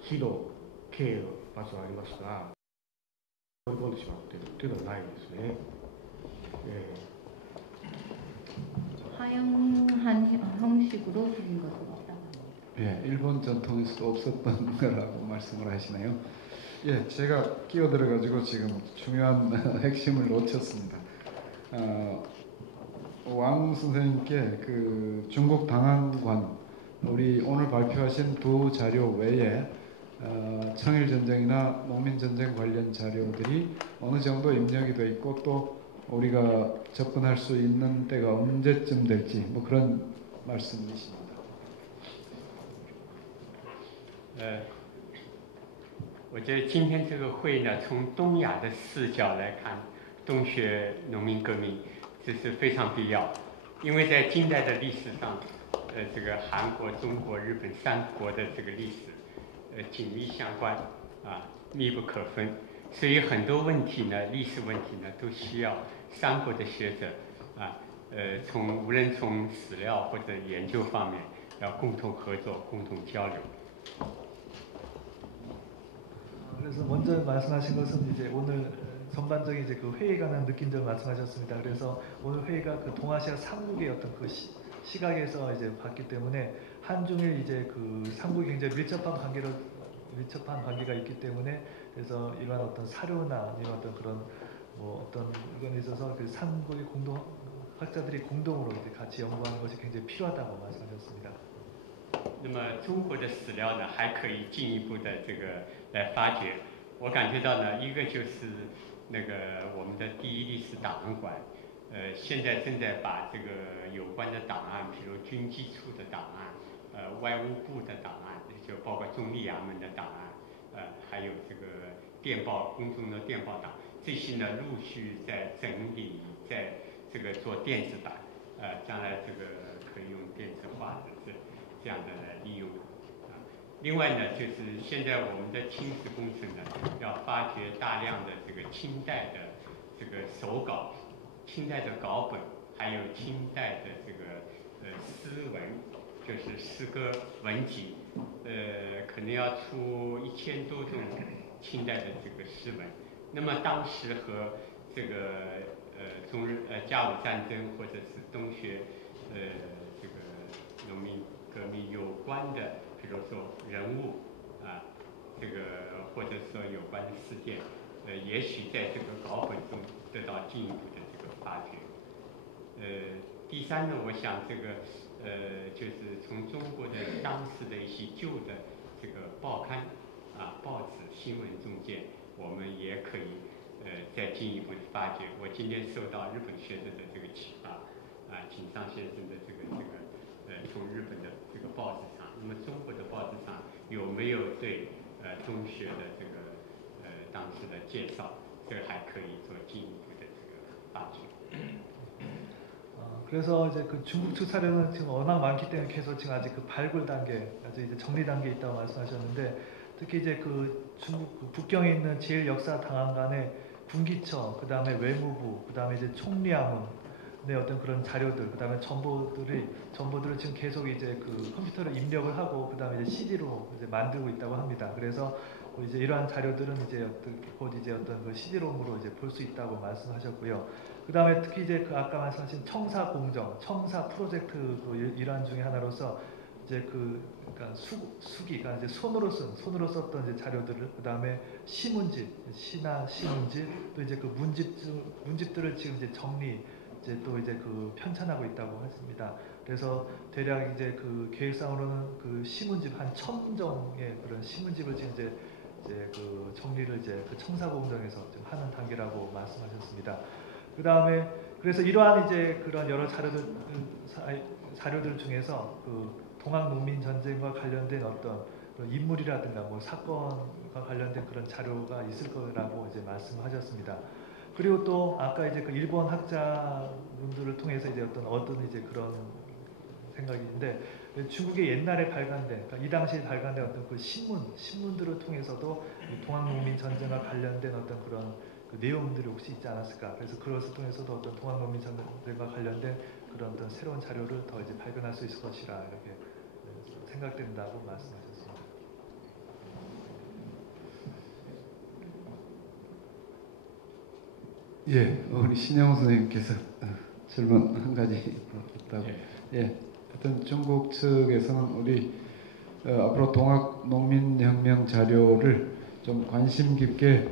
日の経の場所がありますが、追い込んでしまっているというのはないですね。하향한 형식으로 생긴 것은 없다고 합니다. 예, 일본 전통에서도 없었던 거라고 말씀을 하시네요. 예, 제가 끼어들어가지고 지금 중요한 핵심을 놓쳤습니다. 왕 선생님께 그 중국 당항관, 우리 오늘 발표하신 두 자료 외에 청일전쟁이나 농민전쟁 관련 자료들이 어느 정도 입력이 되어 있고 또 우리가 접근할 수 있는 때가 언제쯤 될지 뭐 그런 말씀이십니다. 我觉得今天这个会呢，从东亚的视角来看东学农民革命，这是非常必要，因为在近代的历史上，这个韩国、中国、日本三国的这个历史，紧密相关，密不可分，所以很多问题呢，历史问题呢，都需要三国的学者，无论从史料或者研究方面，要共同合作、共同交流。 그래서 먼저 말씀하신 것은 이제 오늘 전반적인 이제 그 회의에 관한 느낀 점 말씀하셨습니다. 그래서 오늘 회의가 그 동아시아 삼국의 어떤 그 시각에서 이제 봤기 때문에 한중일 이제 그 삼국이 굉장히 밀접한 관계가 있기 때문에 그래서 이러한 어떤 사료나 이런 어떤 그런 뭐 어떤 이건에 있어서 그 삼국의 학자들이 공동으로 이제 같이 연구하는 것이 굉장히 필요하다고 말씀하셨습니다. 那么中国的史料呢，还可以进一步的这个来发掘。我感觉到呢，一个就是那个我们的第一历史档案馆，现在正在把这个有关的档案，比如军机处的档案，外务部的档案，就包括中立衙门的档案，还有这个电报公众的电报档，这些呢陆续在整理，在这个做电子版，将来这个可以用电子化的这样的来利用。另外呢，就是现在我们的清史工程呢，要发掘大量的这个清代的这个手稿、清代的稿本，还有清代的这个诗文，就是诗歌文集，可能要出1000多种清代的这个诗文。那么当时和这个甲午战争或者是东学这个农民革命有关的，比如说人物这个或者说有关的事件，也许在这个稿本中得到进一步的这个发掘。第三呢，我想这个就是从中国的当时的一些旧的这个报刊报纸、新闻中间，我们也可以再进一步的发掘。我今天受到日本学者的这个启发，井上先生的这个从日本的这个报纸上，那么中国的报纸上有没有对中学的这个当时的介绍？这个还可以做进一步的这个发掘。 그래서 이제 그 중국 측 사료는 지금 워낙 많기 때문에 계속 지금 아직 그 발굴 단계, 아직 이제 정리 단계에 있다고 말씀하셨는데, 특히 이제 그 중국 그 북경에 있는 제일 역사 당항관의 군기처, 그 다음에 외무부, 그 다음에 이제 총리衙문의 어떤 그런 자료들, 그 다음에 정보들을 지금 계속 이제 그 컴퓨터로 입력을 하고, 그 다음에 이제 CD로 이제 만들고 있다고 합니다. 그래서 이제 이러한 자료들은 이제 곧 이제 어떤 그 CD롬으로 이제 볼 수 있다고 말씀하셨고요. 그 다음에 특히 이제 그 아까 말씀하신 청사 공정, 청사 프로젝트 그 일환 중에 하나로서 이제 그러니까 수기가 이제 손으로 썼던 이제 자료들을, 그 다음에 시문집, 시문집, 또 이제 그 문집들을 지금 이제 이제 또 이제 그 편찬하고 있다고 했습니다. 그래서 대략 이제 그 계획상으로는 그 시문집 한 1000종의 그런 시문집을 지금 이제 그 정리를 이제 그 청사 공정에서 지금 하는 단계라고 말씀하셨습니다. 그 다음에 그래서 이러한 이제 그런 여러 자료들 중에서 그 동학 농민 전쟁과 관련된 어떤 인물이라든가 뭐 사건과 관련된 그런 자료가 있을 거라고 이제 말씀하셨습니다. 그리고 또 아까 이제 그 일본 학자분들을 통해서 이제 어떤 이제 그런 생각이 있는데, 중국의 옛날에 발간된, 그러니까 이 당시에 발간된 어떤 그 신문들을 통해서도 동학 농민 전쟁과 관련된 어떤 그런 그 내용들이 혹시 있지 않았을까. 그래서 그것을 통해서도 어떤 동학농민 전쟁과 관련된 그런 어떤 새로운 자료를 더 이제 발견할 수 있을 것이라 이렇게 생각된다고 말씀하셨습니다. 예, 우리 신영호 선생님께서 질문 한 가지 있다고. 예, 하여튼 중국 측에서는 우리 앞으로 동학 농민혁명 자료를 좀 관심 깊게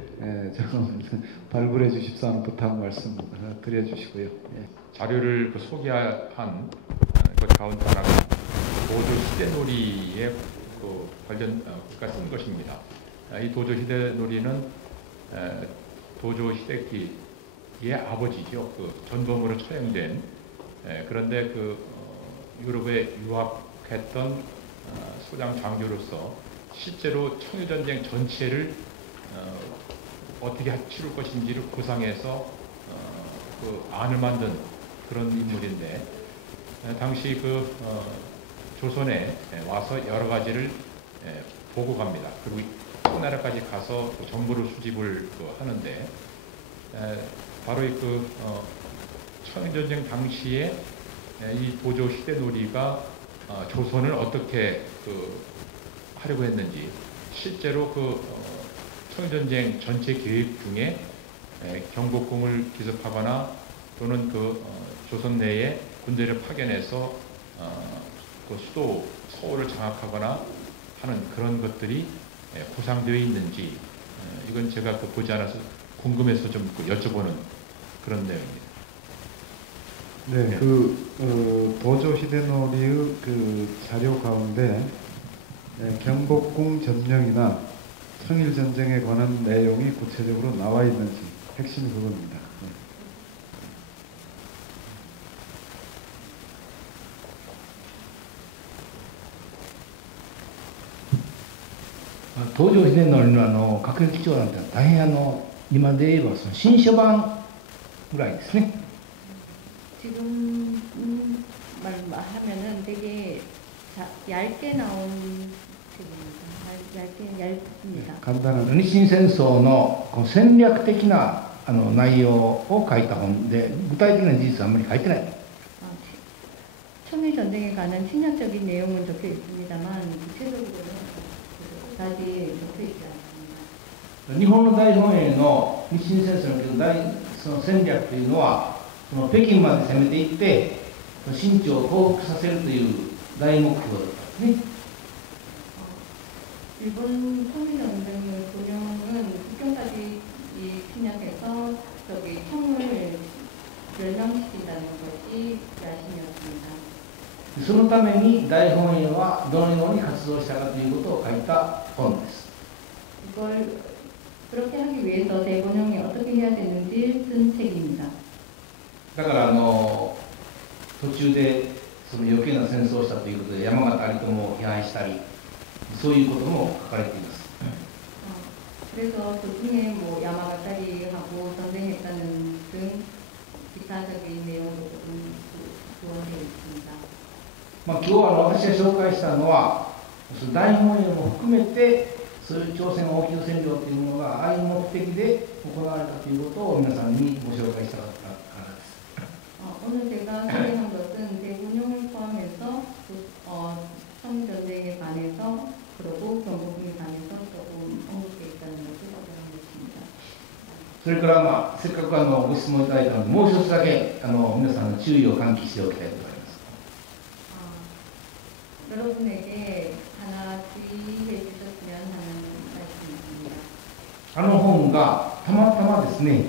좀 발굴해 주십사 하는 부탁 말씀 드려주시고요. 예. 자료를 소개한 것 가운데 하나가 도조 히데노리의 관련 가 쓴 것입니다. 이 도조 히데노리는 도조 히데키의 아버지죠. 전범으로 처형된 그런데 유럽에 유학했던 소장 장교로서 실제로 청일전쟁 전체를 어떻게 치룰 것인지를 구상해서 안을 만든 그런 인물인데 당시 조선에 와서 여러 가지를 보고 갑니다. 그리고 청나라까지 가서 정보를 수집을 하는데 바로 청일전쟁 당시에 이 도조 히데노리가 조선을 어떻게 하려고 했는지 실제로 청일전쟁 전체 계획 중에 경복궁을 기습하거나 또는 조선 내에 군대를 파견해서 수도 서울을 장악하거나 하는 그런 것들이 구상되어 있는지 이건 제가 보지 않아서 궁금해서 좀 여쭤보는 그런 내용입니다. 네, 도조 히데노리의 자료 가운데 경복궁 점령이나 청일전쟁에 관한 내용이 구체적으로 나와 있는지 핵심이 그겁니다. 네. 東條秀則の核兵器長なんて大変今で言えばその新書版ぐらいですね。 지금 말하면은 되게 얇게 나온 책입니다. 얇습니다. 간단한 日清戦争のこの戦略的な内容を書いた本で具体的な事実はあんまり書いてない。 청일 전쟁에 관한侵略적인 내용은 적혀 있습니다만 구체적으로는 그다지 적혀 있지 않습니다. 日本の大本営の日清戦争のその戦略というのはその北京まで攻めていって清朝を降伏させるという大目標だったんですね。 일본 청일전쟁의 도령은 북경까지 침략해서 청을 멸망시킨다는 것이 야심이었습니다. そのために大本営はどのように活動したかということを書いた本です。 이걸 그렇게 하기 위해서 대본령이 어떻게 해야 되는지 쓴 책입니다. だから途中でその余計な戦争をしたということで山形有朋を批判したりそういうことも書かれています。 그래서 도중에 야마가타리하고 전쟁했다는 등 기타적인 내용도 조언되어 있습니다. 今日私が紹介したのは大本営も含めてそういう朝鮮応急占領というものがああいう目的で行われたということを皆さんにご紹介したかったからです。 오늘 제가 소개한 것은 대군용을 포함해서 청전쟁에 관해서 그리고 경복궁에 관해서 조금 언급되어 있다는 것을 설명했습니다. それからせっかくご質問いただいたのでもう一つだけ皆さんの注意を喚起しておきたいと思います。 여러분에게 하나 주의해 주셨으면 하는 말씀이 있습니다. 本がたまたまですね、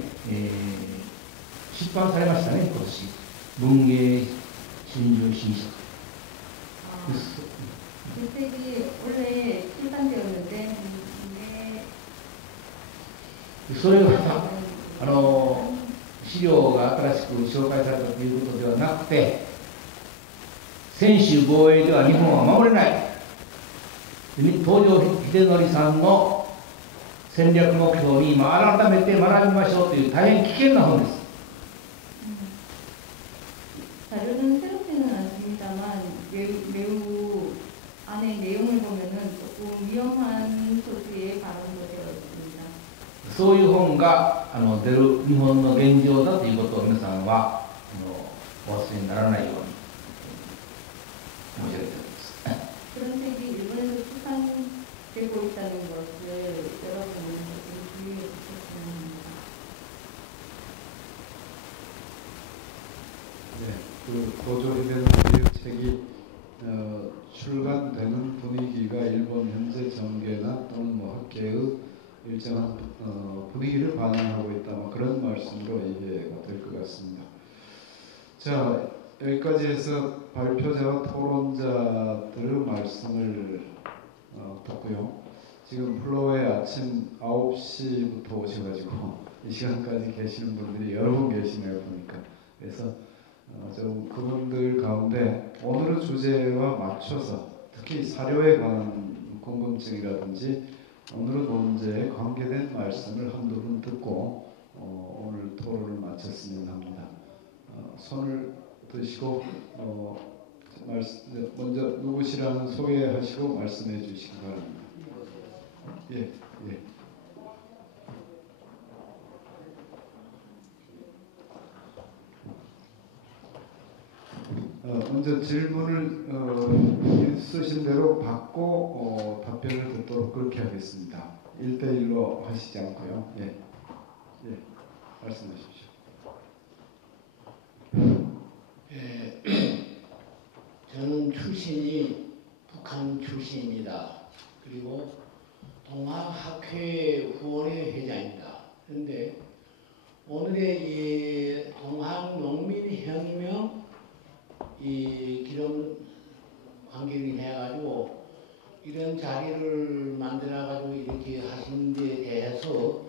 出版されましたね、今年。文芸春秋新書。 그 책이 원래 출판되었는데 이게 それは資料が新しく紹介されたということではなくて専守防衛では日本は守れない。東條秀則さんの戦略目標に改めて学びましょうという大変危険な本です。 자료는 새롭지는 않습니다만 매우 안에 내용을 보면은 조금 위험한 소지의 발언도 되어 있습니다. そういう本が出る日本の現状だということを皆さんはお忘れにならないように申し上げております。 그런 책이 일본에서 출판되고 있다는 것을 여러분은 조금 주의해 주셨으면 합니다. 출간되는 분위기가 일본 현재 정계나 또는 뭐 학계의 일정한 분위기를 반영하고 있다. 뭐 그런 말씀으로 이해가 될 것 같습니다. 자, 여기까지 해서 발표자와 토론자들의 말씀을 듣고요. 지금 플로어에 아침 9시부터 오셔가지고 이 시간까지 계시는 분들이 여러 분 계시네요 보니까. 그래서 좀 그분들 가운데 오늘의 주제와 맞춰서 특히 사료에 관한 궁금증이라든지 오늘의 논제에 관계된 말씀을 한두 분 듣고 오늘 토론을 마쳤으면 합니다. 손을 드시고 먼저 누구시라는 소개하시고 말씀해 주시기 바랍니다. 예, 예. 먼저 질문을 쓰신 대로 받고 답변을 듣도록 그렇게 하겠습니다. 1대1로 하시지 않고요. 예, 예, 말씀하십시오. 예, 저는 출신이 북한 출신입니다. 그리고 동학학회 후원회 회장입니다. 그런데 오늘의 이 동학농민혁명 이 기름 관계를 해가지고 이런 자리를 만들어가지고 이렇게 하신 데 대해서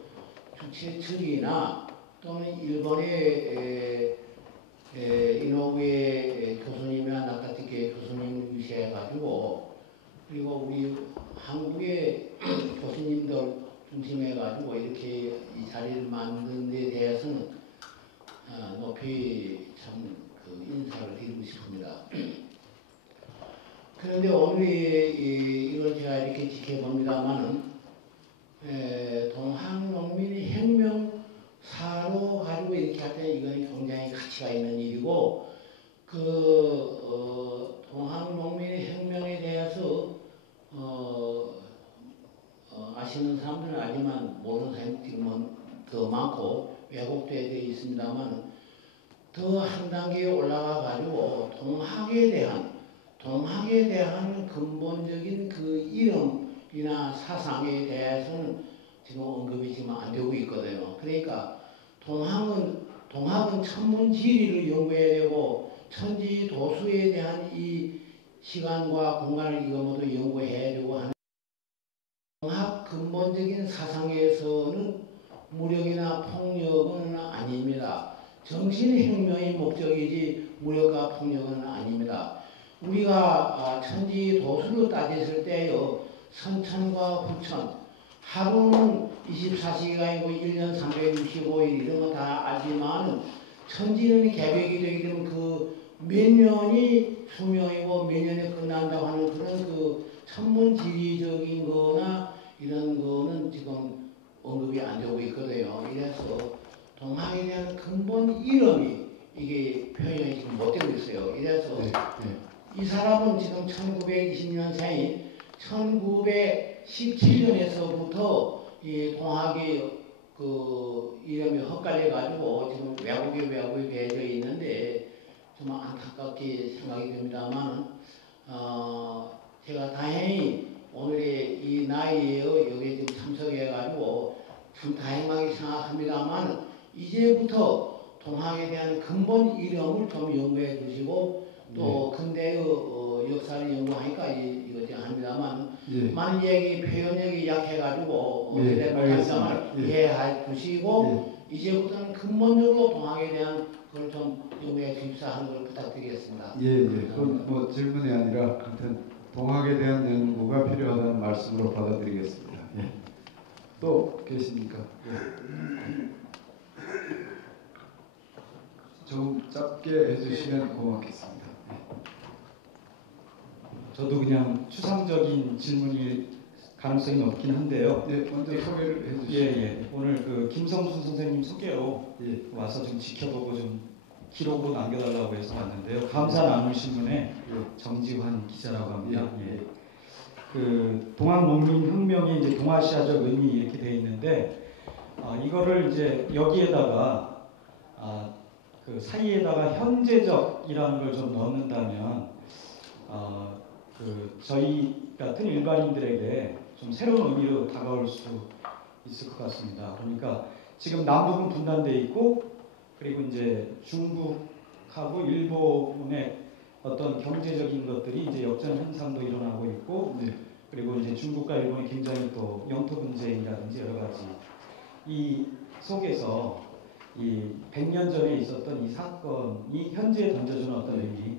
주최 측이나 또는 일본의 이노우에 교수님이나 나카티케 교수님을 위시해가지고 그리고 우리 한국의 교수님들 중심해가지고 이렇게 이 자리를 만든 데 대해서는 높이 참 인사를 드리고 싶습니다. 그런데 오늘 이걸 제가 이렇게 지켜봅니다만은 동학농민의 혁명사로 가지고 이렇게 할 때 이건 굉장히 가치가 있는 일이고 동학농민의 혁명에 대해서 아시는 사람들은 알지만 모르는 사람들이 지금은 더 많고 왜곡되어 있습니다만 더 한 단계 올라가 가지고 동학에 대한 근본적인 그 이름이나 사상에 대해서는 지금 언급이 지금 안 되고 있거든요. 그러니까 동학은 천문지리를 연구해야 되고 천지 도수에 대한 이 시간과 공간을 이거 모두 연구해야 되고 하는 동학 근본적인 사상에서는 무력이나 폭력은 아닙니다. 정신혁명이 목적이지 무력과 폭력은 아닙니다. 우리가 천지 도수로 따졌을 때요, 선천과 후천, 하루는 24시간이고 1년 365일 이런 거 다 알지만 천지는 계획이 되기 때문에 그 몇 년이 수명이고 몇 년에 끝난다고 하는 그런 그 천문지리적인 거나 이런 거는 지금 언급이 안 되고 있거든요. 이래서 동학에 대한 근본 이름이 이게 표현이 지금 못 되고 있어요. 이래서 이 사람은 지금 1920년생인 1917년에서부터 이 동학이 그 이름이 헛갈려 가지고 지금 외국에 배져 있는데 좀 안타깝게 생각이 됩니다만 제가 다행히 오늘의 이 나이에 여기에 지금 참석해 가지고 참 다행하게 생각합니다만 이제부터 동학에 대한 근본 이름을 좀 연구해 주시고 또 근대의 역사를 연구하니까 이거 제가 합니다만 많은 얘기 표현력이 약해가지고 못합니다만 이해해 주시고 이제부터는 근본적으로 동학에 대한 그걸 좀 연구해 주십사 하는 걸 부탁드리겠습니다. 그건 뭐 질문이 아니라 하여튼 동학에 대한 연구가 필요하다는 말씀으로 받아들이겠습니다. 또 계십니까? 좀 짧게 해주시면 고맙겠습니다. 저도 그냥 추상적인 질문일 가능성이 높긴 한데요. 먼저 소개를 해주시죠. 오늘 그 김성수 선생님 소개로 와서 좀 지켜보고 좀 기록으로 남겨달라고 해서 왔는데요. 감사 나누신 분의 정지환 기자라고 합니다. 그 동학농민혁명이 이제 동아시아적 의미 이렇게 돼 있는데 이거를 이제 여기에다가 그 사이에다가 현재적이라는 걸 좀 넣는다면 저희 같은 일반인들에게 좀 새로운 의미로 다가올 수 있을 것 같습니다. 그러니까 지금 남북은 분단돼 있고 그리고 이제 중국하고 일본의 어떤 경제적인 것들이 이제 역전 현상도 일어나고 있고 그리고 이제 중국과 일본이 굉장히 또 영토 분쟁이라든지 여러 가지 이 속에서 이 100년 전에 있었던 이 사건이 현재에 던져주는 어떤 의미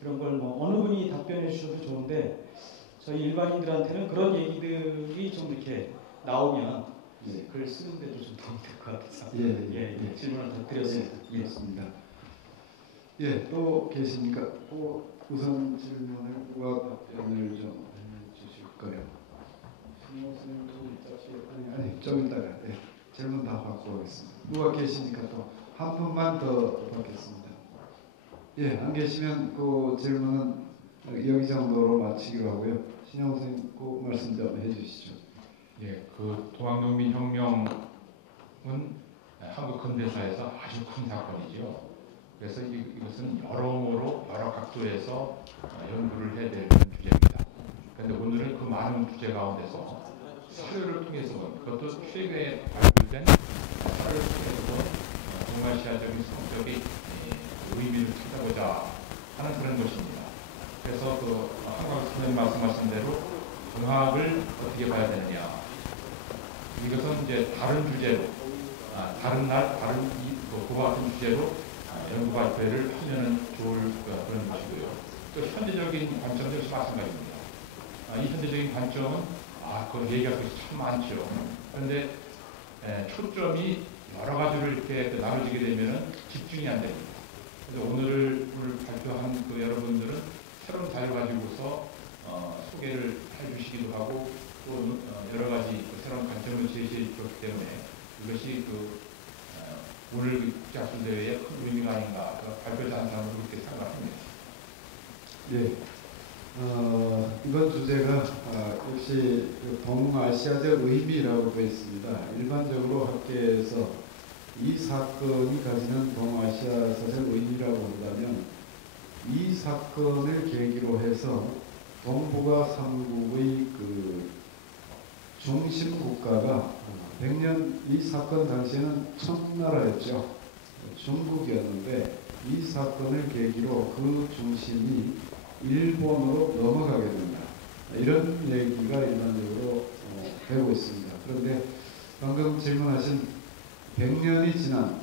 그런 걸 뭐 어느 분이 답변해 주셔도 좋은데 저희 일반인들한테는 그런 얘기들이 좀 이렇게 나오면 글 쓰는데도 좀 도움이 될 것 같아서 질문을 더 드렸습니다. 그렇습니다. 또 계십니까? 우선 질문을 누가 답변을 좀 해주실까요? 아니 좀 이따가 질문 다 받고 오겠습니다. 누가 계십니까? 또 한 분만 더 받겠습니다. 안 계시면 그 질문은 여기 정도로 마치기로 하고요. 신영 선생님 그 말씀 좀 해주시죠. 그 동학농민혁명은 한국 근대사에서 아주 큰 사건이죠. 그래서 이것은 여러모로 여러 각도에서 연구를 해야 되는 주제입니다. 그런데 오늘은 그 많은 주제 가운데서 사료를 통해서 그것도 최근에 발굴된 사료를 통해서 동아시아적인 성격의 의미를 찾아보자 하는 그런 것입니다. 그래서 그 한강 선생님 말씀하신 대로 동학을 어떻게 봐야 되느냐. 이것은 이제 다른 주제로, 다른 날, 다른 그와 같은 주제로 연구 발표를 하면은 좋을 그런 것이고요. 또 현대적인 관점도 역시 마찬가지입니다. 이 현대적인 관점은 그건 얘기할 것이 참 많죠. 그런데 초점이 여러 가지를 이렇게 나눠지게 되면은 집중이 안 됩니다. 그래서 오늘 발표한 그 여러분들은 새로운 자료 가지고서 소개를 해주시기도 하고 또 여러 가지 새로운 관점을 제시해 주셨기 때문에 이것이 오늘 국제학술대회의 큰 의미가 아닌가 발표자 한 사람으로 그렇게 생각합니다. 이번 주제가 역시 동아시아적 의미라고 되어 있습니다. 일반적으로 학계에서 이 사건이 가지는 동아시아사적 의미라고 한다면 이 사건을 계기로 해서 동북아 삼국의 그 중심 국가가 100년 이 사건 당시에는 청나라였죠. 중국이었는데 이 사건을 계기로 그 중심이 일본으로 넘어가게 된다. 이런 얘기가 일반적으로 되고 있습니다. 그런데 방금 질문하신 100년이 지난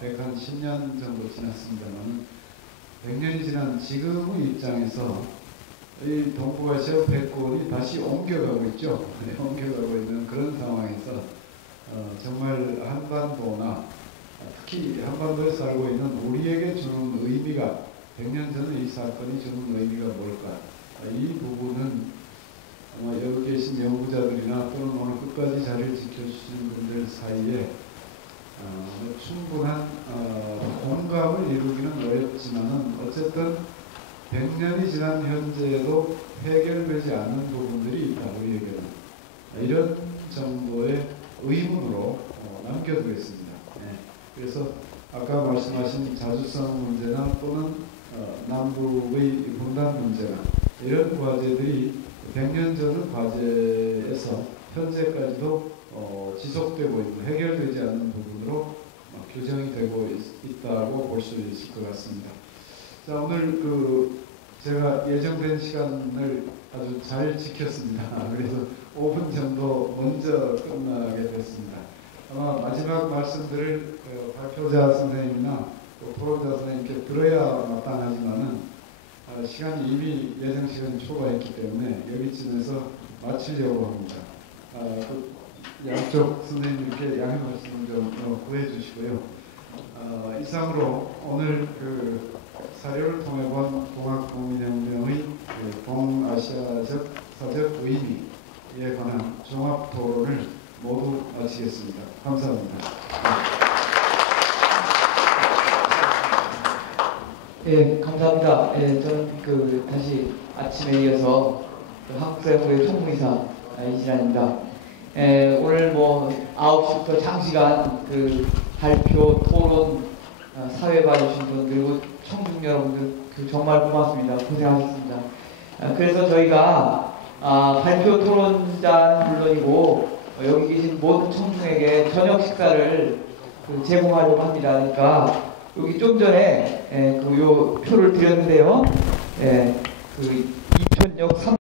110년 정도 지났습니다만 100년이 지난 지금의 입장에서 이 동북아시아 패권이 다시 옮겨가고 있죠. 옮겨가고 있는 그런 상황에서 정말 한반도나 특히 한반도에 살고 있는 우리에게 주는 의미가 100년 전에 이 사건이 주는 의미가 뭘까? 이 부분은 아마 여기 계신 연구자들이나 또는 오늘 끝까지 자리를 지켜주시는 분들 사이에 충분한 공감을 이루기는 어렵지만은 어쨌든 100년이 지난 현재에도 해결되지 않는 부분들이 있다. 우리에게는 이런 정도의 의문으로 남겨두겠습니다. 그래서 아까 말씀하신 자주성 문제나 또는 남북의 분단 문제나 이런 과제들이 100년 전 과제에서 현재까지도 지속되고 있고 해결되지 않는 부분으로 규정이 되고 있다고 볼 수 있을 것 같습니다. 자, 오늘 제가 예정된 시간을 아주 잘 지켰습니다. 그래서 5분 정도 먼저 끝나게 됐습니다. 아마 마지막 말씀들을 발표자 선생님이나 또 토론자 선생님께 들어야 마땅하지만은 시간이 이미 예정 시간이 초과했기 때문에 여기쯤에서 마치려고 합니다. 양쪽 선생님께 양해 말씀을 좀 구해 주시고요. 이상으로 오늘 사료를 통해 본 동학농민혁명의 동아시아적 사적 의미에 관한 종합 토론을 모두 마치겠습니다. 감사합니다. 감사합니다. 저는 다시 아침에 이어서 한국사회부의 총무이사 이진환입니다. 오늘 9시부터 장시간 발표, 토론, 사회 봐주신 분 그리고 청중 여러분들 정말 고맙습니다. 고생하셨습니다. 그래서 저희가 발표 토론자는 물론이고 여기 계신 모든 청중에게 저녁 식사를 제공하려고 합니다. 그러니까 여기 좀 전에 요 표를 드렸는데요. 그 이편역 3